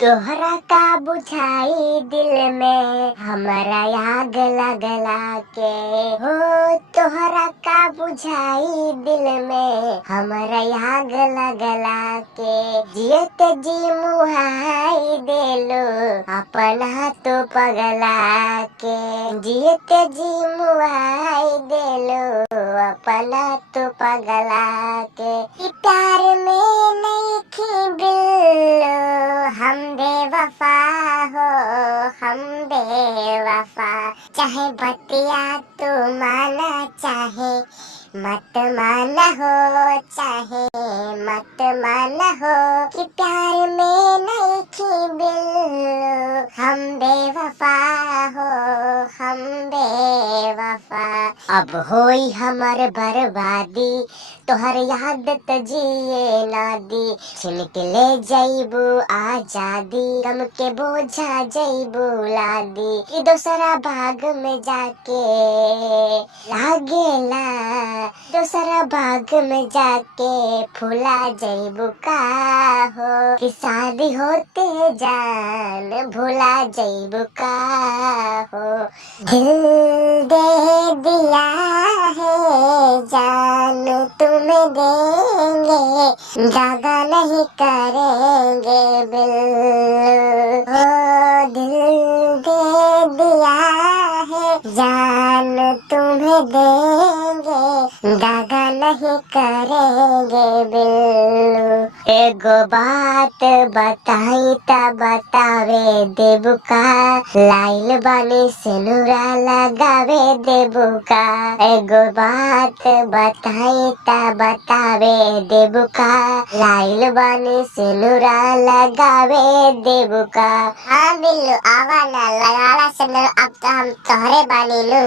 तोहरा का बुझाई दिल में हमारा आग लगला के हो। तोहरा का बुझाई दिल में हमारा आग लगला के जियत जी मुहाई देलो अपना तो पगला के जियत जी मुहाई देलो अपना तो पगला के प्यार में नहीं थी बिल्लो हम बेवफा हो हम बेवफा चाहे बतिया तू माना चाहे मत माना हो चाहे मत माना हो कि प्यार में नहीं थी बिल्लो हम बेवफा हो हम बेवफा। अब होई हमार बर्बादी तोहर याद त जिए ना दी छिन के ले जाइबू आजादी गम के बोझा जाइबू लादी कि दोसरा भाग में जाके लागेला दोसरा भाग में जाके फुला जाइबू का हो कि शादी होते जान भुला जाइबू का हो। दिल दे दिया है जान तुम्हें देंगे दागा नहीं करेंगे बिल्लो दिल दे दिया है जान तुम्हें देंगे दागा नहीं करेंगे बिल्लो। एगो बात बताई ता बतावे देबू का लाइल बानी सिनुरा लगावे देबू का एगो बात बताई ता बतावे देबू का लाइल बानी सिनुरा लगावे देबू का। हाँ बिल्लू आवा ना लगाला सिनुरा अब तो हम तोहरे बानी नु।